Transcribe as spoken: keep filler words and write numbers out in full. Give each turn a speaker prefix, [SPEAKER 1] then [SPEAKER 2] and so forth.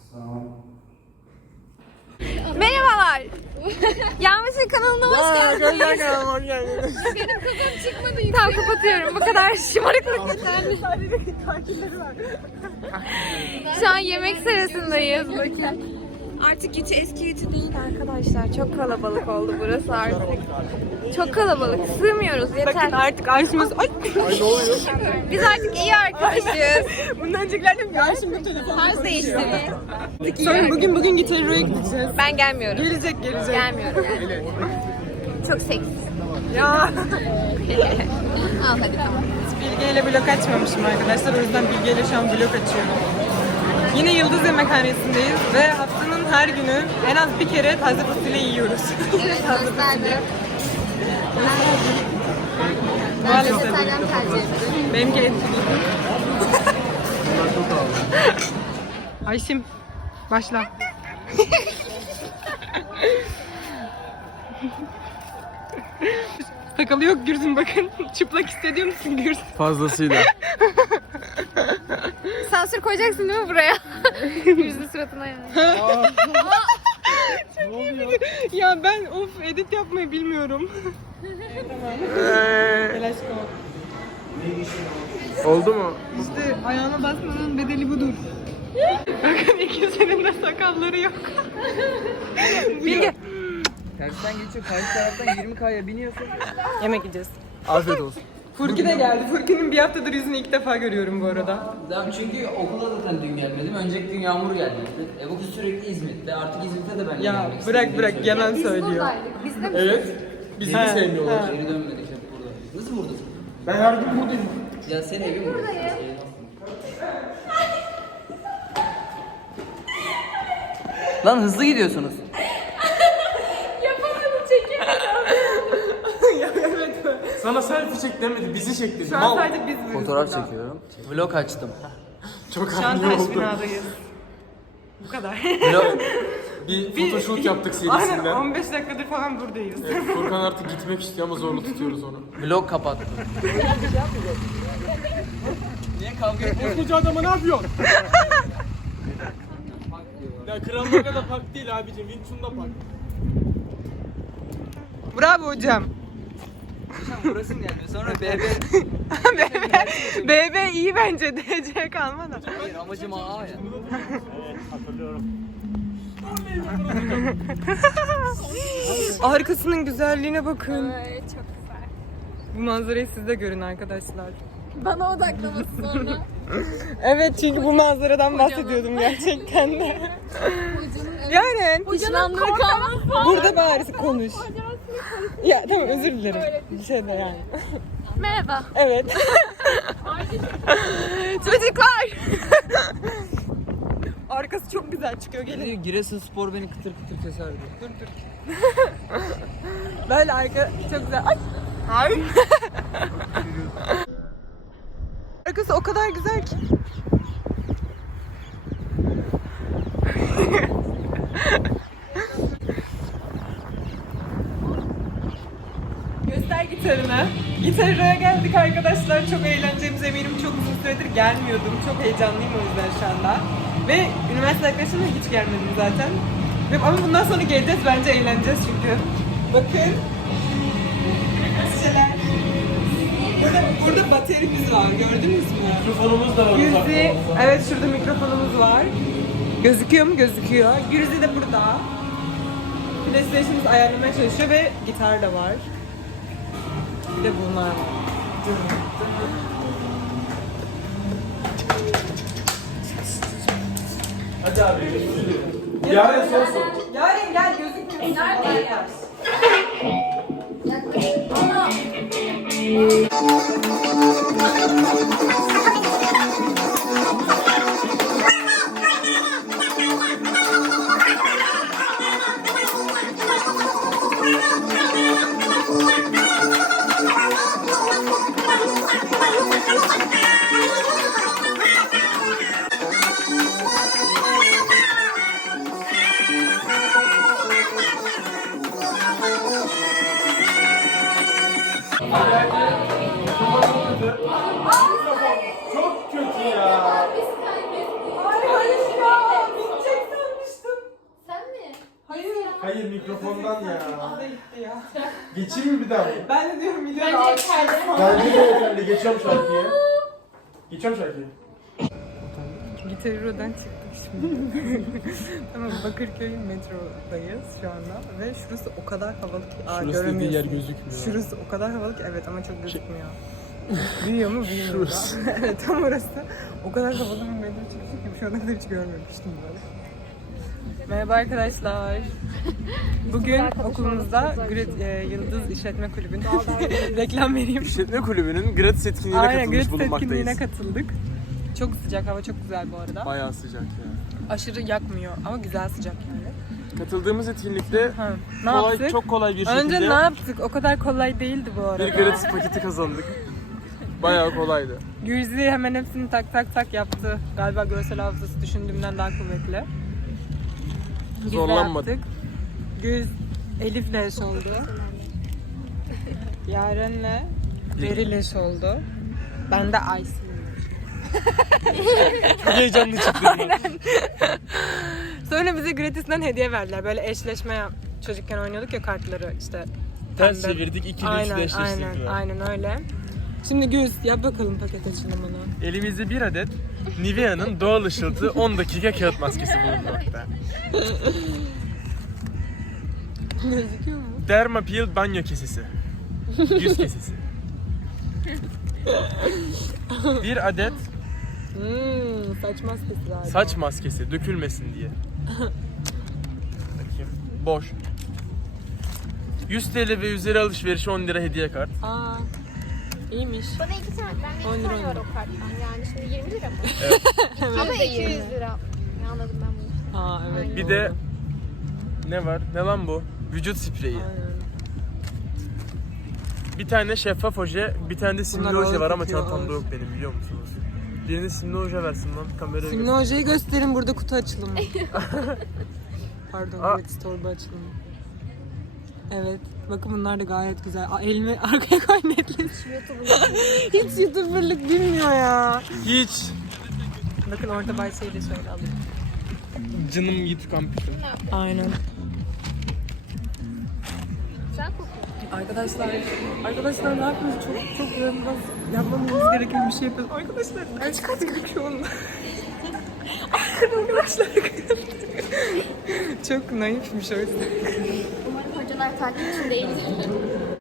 [SPEAKER 1] Merhabalar. Yağmur'un kanalına hoş geldiniz.
[SPEAKER 2] Gel gel hoş geldiniz.
[SPEAKER 1] Benim kafam çıkmadı. Tamam kapatıyorum. Bu kadar şımarıklık yeterli.
[SPEAKER 2] Sadece takipleri var.
[SPEAKER 1] Şu an yemek sırasındayız. Bakın. Artık Yutu eski Yutu değil arkadaşlar. Çok kalabalık oldu burası artık. Çok kalabalık. Sığmıyoruz. Yeter.
[SPEAKER 2] Bakın artık Ayşimiz... Ay!
[SPEAKER 3] Ay ne oluyor?
[SPEAKER 1] Biz artık iyi arkadaşız.
[SPEAKER 2] Bundan öncekilerden bir Ayşim'in telefonu
[SPEAKER 1] Tarz değiştirdik.
[SPEAKER 2] Sonra bugün bugün Gitarro'ya gideceğiz.
[SPEAKER 1] Ben gelmiyorum.
[SPEAKER 2] Gelecek gelecek.
[SPEAKER 1] Gelmiyorum. Çok seksi.
[SPEAKER 2] Ya.
[SPEAKER 1] Al hadi tamam.
[SPEAKER 2] Bilge ile blok açmamışım arkadaşlar. O yüzden Bilge ile şu an blok açıyorum. Yine Yıldız Yemekhanesi'ndeyiz ve haftanın her günü en az bir kere taze fasulye yiyoruz.
[SPEAKER 1] Evet gösterdim.
[SPEAKER 2] Maalesef.
[SPEAKER 1] Vejetaryen tercih ettim.
[SPEAKER 2] Benimki etli. Ayşim başla. Sakalı yok Gürsün bakın. Çıplak hissediyor musun Gürsün?
[SPEAKER 3] Fazlasıyla.
[SPEAKER 1] Sansür koyacaksın değil mi buraya? Yüzü suratına yani.
[SPEAKER 2] Ya ben of edit yapmayı bilmiyorum. Telaşko.
[SPEAKER 3] Oldu mu?
[SPEAKER 2] İşte ayağına basmanın bedeli budur. Bakın ikisinin de sakalları yok. Bilge.
[SPEAKER 4] Tersten geçiyor, karşı taraftan yirmi kaya biniyorsun.
[SPEAKER 2] Yemek yiyeceğiz.
[SPEAKER 3] Afiyet olsun.
[SPEAKER 2] Furki de geldi. Furki'nin bir haftadır yüzünü ilk defa görüyorum bu arada.
[SPEAKER 4] Ben çünkü okula zaten dün gelmedim. Önceki gün Yağmur gelmişti. E bu kız sürekli İzmit'te. Artık İzmit'e de ben
[SPEAKER 2] Ya
[SPEAKER 4] gelmek
[SPEAKER 2] bırak
[SPEAKER 4] istediğimi
[SPEAKER 2] bırak
[SPEAKER 4] söyledi.
[SPEAKER 2] yalan söylüyor.
[SPEAKER 1] Biz de
[SPEAKER 3] Evet. Bizi de
[SPEAKER 2] Ha,
[SPEAKER 3] sevmiyorlar.
[SPEAKER 2] ha.
[SPEAKER 4] Geri dönmedik hep burada. Nasıl buradasın?
[SPEAKER 3] Ben her gün buradayım.
[SPEAKER 4] Ya senin evin burada. Lan hızlı gidiyorsunuz.
[SPEAKER 2] Ya evet.
[SPEAKER 3] Sana selfie çek demedi, bizi çek dedi.
[SPEAKER 2] Şu an
[SPEAKER 3] Mal.
[SPEAKER 2] sadece biz varız
[SPEAKER 4] Fotoğraf
[SPEAKER 2] burada.
[SPEAKER 4] çekiyorum. Vlog açtım.
[SPEAKER 3] Çok
[SPEAKER 2] Şu an
[SPEAKER 3] anlı
[SPEAKER 2] taş
[SPEAKER 3] oldu.
[SPEAKER 2] binadayız. Bu kadar.
[SPEAKER 4] Vlog.
[SPEAKER 3] Bir photoshoot yaptık
[SPEAKER 2] Aynen
[SPEAKER 3] serisinden.
[SPEAKER 2] on beş dakikadır falan buradayız.
[SPEAKER 3] Evet, Furkan artık gitmek istiyor ama zorla tutuyoruz onu.
[SPEAKER 4] Vlog kapattım. Niye kavga ediyorsun?
[SPEAKER 3] Koskoca adama ne yapıyorsun? Ya krallığa kadar park değil abicim, Wing Chun'da park.
[SPEAKER 2] Bravo hocam.
[SPEAKER 4] Burası gelmiyor. Sonra B B.
[SPEAKER 2] B B iyi bence D C kalmadı.
[SPEAKER 4] Hayır amacım A ya.
[SPEAKER 2] Arkasının güzelliğine bakın.
[SPEAKER 1] Ay, çok güzel.
[SPEAKER 2] Bu manzarayı siz de görün arkadaşlar.
[SPEAKER 1] Bana odaklaması sonra.
[SPEAKER 2] Evet çünkü bu manzaradan bahsediyordum gerçekten de. Yani
[SPEAKER 1] Pişmanlığı kalmaz.
[SPEAKER 2] burada bari konuş. Ya tamam özür dilerim. Bir şey de yani.
[SPEAKER 1] Merhaba.
[SPEAKER 2] Evet.
[SPEAKER 1] Çocuklar.
[SPEAKER 2] Arkası çok güzel çıkıyor gelin.
[SPEAKER 4] Diyor Giresunspor beni kıtır kıtır keser diyor.
[SPEAKER 2] Dur dur. Böyle arka çok güzel. Ay. Ay. Arkası o kadar güzel ki. Göster gitarını. Gitarına geldik arkadaşlar. Çok eğleneceğimize eminim. Çok uzun süredir gelmiyordum. Çok heyecanlıyım o yüzden şu anda. Ve üniversite arkadaşımla hiç gelmedim zaten. Ve ama bundan sonra geleceğiz. Bence eğleneceğiz çünkü. Bakın. Şişeler. Burada, burada baterimiz var. Gördünüz mü?
[SPEAKER 3] Mikrofonumuz da var.
[SPEAKER 2] Gürzi, evet şurada mikrofonumuz var. Gözüküyor mu? Gözüküyor. Gürzi de burada. PlayStation'ımız ayarlamaya çalışıyor ve gitar da var. Bir de bunlar var.
[SPEAKER 3] Hadi abi. Yarın son son.
[SPEAKER 2] Yarın gel gözükmüyor. Nerede ya?
[SPEAKER 3] Hayır mikrofondan ya.
[SPEAKER 2] Gitti ya.
[SPEAKER 3] Geçeyim mi bir daha?
[SPEAKER 2] Ben de diyorum video
[SPEAKER 5] Bence yeterli.
[SPEAKER 3] Bence de yeterli. Geçiyorum şarkıya. Geçiyorum şarkıya.
[SPEAKER 2] Gitarro'dan çıktık şimdi. Tamam, Bakırköy metrodayız şu anda ve şurası o kadar havalı ki. Aa,
[SPEAKER 3] Şurası dediği yer
[SPEAKER 2] göremiyorsun.
[SPEAKER 3] gözükmüyor.
[SPEAKER 2] Şurası o kadar havalı ki, evet, ama çok gözükmüyor. Büyüyor mu? Büyümüyor da. Evet, tam orası. O kadar havalı bir metro çıkışı ki şu ana kadar hiç görmemiştim böyle. Merhaba arkadaşlar. Bugün okulumuzda Grit, e, Yıldız İşletme Kulübü'nün reklam vereyim.
[SPEAKER 3] İşletme kulübünün gratis etkinliğine
[SPEAKER 2] Aynen,
[SPEAKER 3] katılmış
[SPEAKER 2] Grit etkinliğine
[SPEAKER 3] bulunmaktayız.
[SPEAKER 2] katıldık. Çok sıcak, hava çok güzel bu arada.
[SPEAKER 3] Bayağı sıcak ya.
[SPEAKER 2] Aşırı yakmıyor ama güzel sıcak yani.
[SPEAKER 3] Katıldığımız etkinlikte
[SPEAKER 2] Ha, ne
[SPEAKER 3] kolay,
[SPEAKER 2] yaptık?
[SPEAKER 3] çok kolay bir şekilde
[SPEAKER 2] Önce ne yaptık? O kadar kolay değildi bu arada.
[SPEAKER 3] bir gratis paketi kazandık. Bayağı kolaydı.
[SPEAKER 2] Gürzi hemen hepsini tak tak tak yaptı. Galiba görsel hafızası düşündüğümden daha kuvvetli. Biz de
[SPEAKER 3] Zorlanmadık.
[SPEAKER 2] yaptık. Güz Elif'le eş oldu. Yaren'le Beril eş oldu. Ben de Aysin.
[SPEAKER 3] Çok heyecanlı çıktı.
[SPEAKER 2] Sonra bize gratisinden hediye verdiler. Böyle eşleşme yap. Çocukken oynuyorduk ya kartları işte.
[SPEAKER 3] Ters
[SPEAKER 2] Pembe.
[SPEAKER 3] çevirdik, ikili
[SPEAKER 2] Aynen,
[SPEAKER 3] üçlü eşleştirdiler.
[SPEAKER 2] aynen, aynen öyle. Şimdi Güz yap bakalım paket açılımını.
[SPEAKER 3] Elimizde bir adet Nivea'nın doğal ışıltı on dakika kağıt maskesi bulunmakta.
[SPEAKER 2] Gözüküyor mu?
[SPEAKER 3] Dermapil banyo kesesi. Yüz kesesi. Bir adet
[SPEAKER 2] Hmm, saç maskesi galiba.
[SPEAKER 3] saç maskesi dökülmesin diye. Bakayım. Boş. yüz TL ve üzeri alışveriş on lira hediye kart.
[SPEAKER 2] Aa, iyiymiş.
[SPEAKER 5] Bana iki tane, ben
[SPEAKER 2] on
[SPEAKER 5] iki
[SPEAKER 2] lira
[SPEAKER 5] tane var
[SPEAKER 2] oldu.
[SPEAKER 5] o karttan. Yani şimdi yirmi lira mı?
[SPEAKER 3] Evet.
[SPEAKER 5] Ama iki yüz lira. Ya anladım ben bunu.
[SPEAKER 2] Aa evet.
[SPEAKER 3] Bir
[SPEAKER 2] doğru.
[SPEAKER 3] de ne var? Ne lan bu? Vücut spreyi.
[SPEAKER 2] Aynen.
[SPEAKER 3] Bir tane şeffaf oje, bir tane de simli
[SPEAKER 2] Bunlar
[SPEAKER 3] oje
[SPEAKER 2] ağır
[SPEAKER 3] var ama
[SPEAKER 2] kokuyor,
[SPEAKER 3] çantamda
[SPEAKER 2] ağır.
[SPEAKER 3] yok benim, biliyor musunuz? Birine simli oje versin lan, kameraya
[SPEAKER 2] Simli
[SPEAKER 3] göster.
[SPEAKER 2] ojeyi gösterin, burada kutu açılımı. Pardon,
[SPEAKER 3] Aa.
[SPEAKER 2] gratis torba açılımı. Evet, bakın bunlar da gayet güzel. Aa, elimi arkaya koy netlemiş. Hiç YouTuber'lık bilmiyor ya.
[SPEAKER 3] Hiç.
[SPEAKER 2] Bakın orada Bayşe'yi de şöyle alayım.
[SPEAKER 3] Canım Yiğit kampüsüm.
[SPEAKER 2] Aynen.
[SPEAKER 5] Güzel kokuyor.
[SPEAKER 2] Arkadaşlar, arkadaşlar ne yapıyoruz? Çok çok yanılmaz. Yapmamamız gereken bir şey yapıyoruz. Arkadaşlar kaç kaç kaç şu anda. Arkadaşlar çok naifmiş o yüzden.
[SPEAKER 5] Umarım hocalar takipçi değildir.